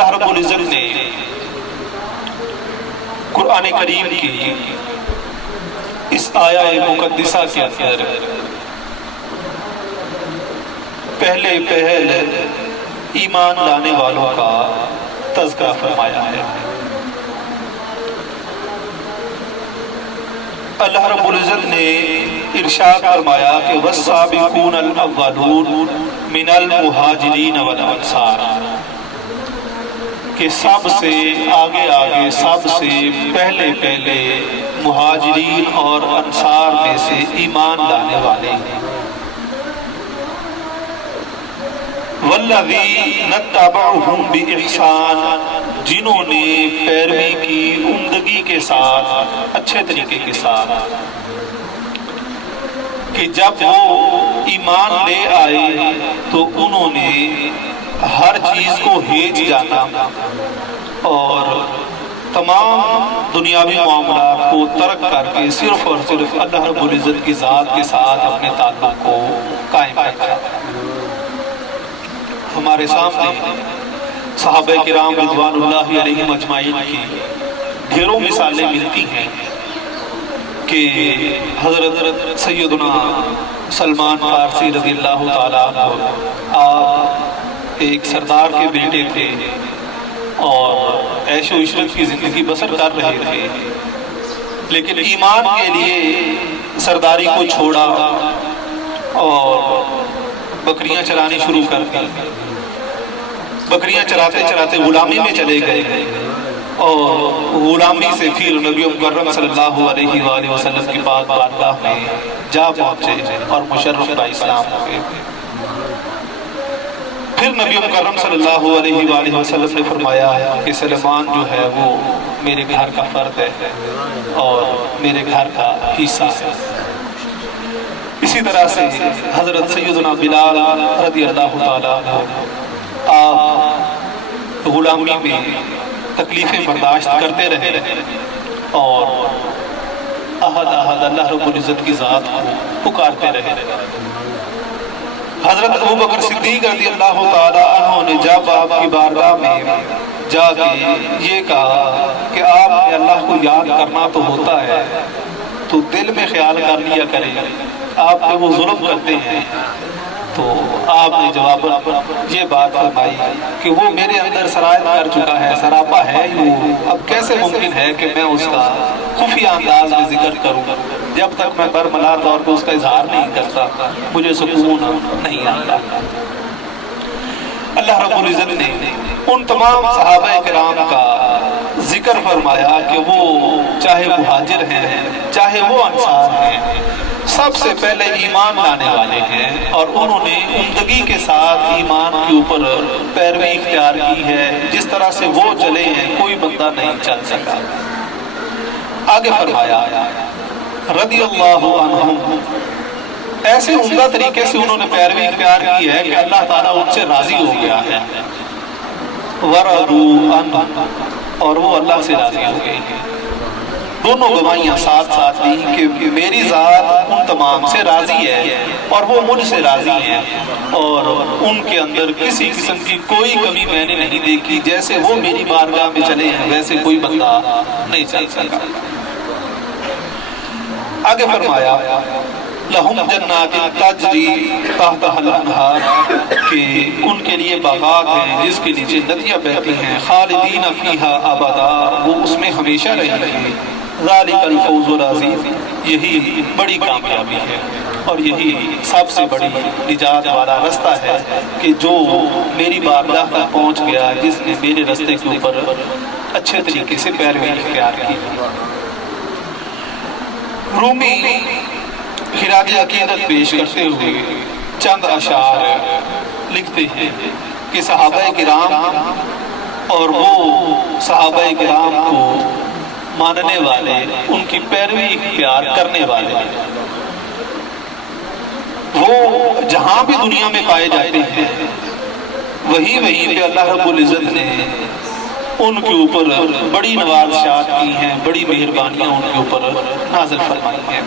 اللہ رب العزت نے قرآن کریم کی اس آیہ مقدسہ کے اندر پہلے پہل ایمان لانے والوں کا تذکرہ فرمایا ہے۔ اللہ رب العزت نے ارشاد فرمایا کہ والسابقون الاولون من المہاجرین والانصار، کہ سب سے آگے آگے سب سے پہلے پہلے مہاجرین اور انصار میں سے ایمان لانے والے، والذین اتبعوہم بإحسان، جنہوں نے پیروی کی عمدگی کے ساتھ، اچھے طریقے کے ساتھ، کہ جب وہ ایمان لے آئے تو انہوں نے ہر چیز کو ہیج جانا اور تمام دنیاوی معاملات کو ترک کر کے صرف اور صرف اللہ رب العزت کی ذات کے ساتھ اپنے تعلق کو قائم رکھا۔ ہمارے سامنے صحابہ کرام رضوان اللہ علیہم اجمعین کی ڈھیروں مثالیں ملتی ہیں کہ حضرت سیدنا سلمان فارسی رضی اللہ تعالیٰ عنہ، آپ ایک سردار کے بیٹے تھے اور عیش و عشرت کی زندگی بسر کر رہے تھے، لیکن ایمان کے لیے سرداری کو چھوڑا اور بکریاں چرانی شروع کر دی۔ بکریاں چراتے چراتے غلامی میں چلے گئے اور غلامی سے پھر نبی مکرم صلی اللہ علیہ وآلہ وسلم کی پاک بارگاہ میں جا پہنچے اور مشرف با اسلام ہو گئے۔ پھر نبی مکرم صلی اللہ علیہ وآلہ وسلم نے فرمایا کہ سلمان جو ہے وہ میرے گھر کا فرد ہے اور میرے گھر کا حصہ ہے۔ اسی طرح سے حضرت سیدنا بلال رضی اللہ تعالیٰ عنہ، آپ غلامی میں تکلیفیں برداشت کرتے رہے اور احد احد اللہ رب العزت کی ذات کو پکارتے رہے۔ حضرت ابوبکر صدیق رضی اللہ تعالیٰ عنہ نے جب آپ کی بارگاہ میں جا کے یہ کہا کہ آپ نے اللہ کو یاد کرنا تو ہوتا ہے تو دل میں خیال کر لیا کریں، آپ پہ وہ ظلم کرتے ہیں، تو آپ نے جواب یہ بات فرمائی کہ وہ میرے اندر سرایت کر چکا ہے، سراپا ہے ہی وہ، اب کیسے ممکن ہے کہ میں اس کا خفیہ انداز میں ذکر کروں؟ جب تک میں برملا طور پہ اس کا اظہار نہیں کرتا مجھے سکون نہیں آتا۔ اللہ رب العزت نے ان تمام صحابہ کرام کا ذکر فرمایا کہ وہ چاہے مہاجر ہیں چاہے وہ انصار ہیں، سب سے پہلے ایمان لانے والے ہیں اور انہوں نے عمدگی کے ساتھ ایمان کے اوپر پیروی اختیار کی ہے۔ جس طرح سے وہ چلے ہیں کوئی بندہ نہیں چل سکا۔ آگے فرمایا رضی اللہ عنہم، ایسے عمدہ طریقے سے انہوں نے پیروی اختیار کی ہے کہ اللہ تعالیٰ ان سے راضی ہو گیا ہے، ورضوا عنہ، اور وہ اللہ سے راضی ہو گئے ہیں۔ دونوں گواہیاں ساتھ ساتھ دی کہ میری ذات ان تمام سے راضی ہے اور وہ مجھ سے راضی ہیں، اور ان کے اندر کسی قسم کی کوئی کمی میں نے نہیں دیکھی۔ جیسے وہ میری بارگاہ میں چلے ہیں ویسے کوئی بندہ نہیں چل سکا۔ آگے فرمایا لہم جنات تجری تحتها الانہار، کہ ان کے لیے باغات ہیں جس کے نیچے ندیاں بہتی ہیں، خالدین فیہا ابدا، وہ اس میں ہمیشہ رہیں گے۔ ذالک الفوز العظیم، یہی بڑی کامیابی ہے اور یہی سب سے بڑی نجات والا رستہ ہے کہ جو میری بارگاہ تک پہنچ گیا، جس نے میرے رستے کے اوپر اچھے طریقے سے پیروی اختیار کی۔ رومی خراج عقیدت پیش کرتے ہوئے چند اشعار لکھتے ہیں کہ صحابہ کرام اور وہ صحابہ کرام کو ماننے والے، ان کی پیروی اختیار کرنے والے، وہ جہاں بھی دنیا میں پائے جاتے ہیں وہیں پہ اللہ رب العزت نے ان کے اوپر بڑی نوازشات کی ہیں، بڑی مہربانیاں ان کے اوپر نازل فرمائی ہیں۔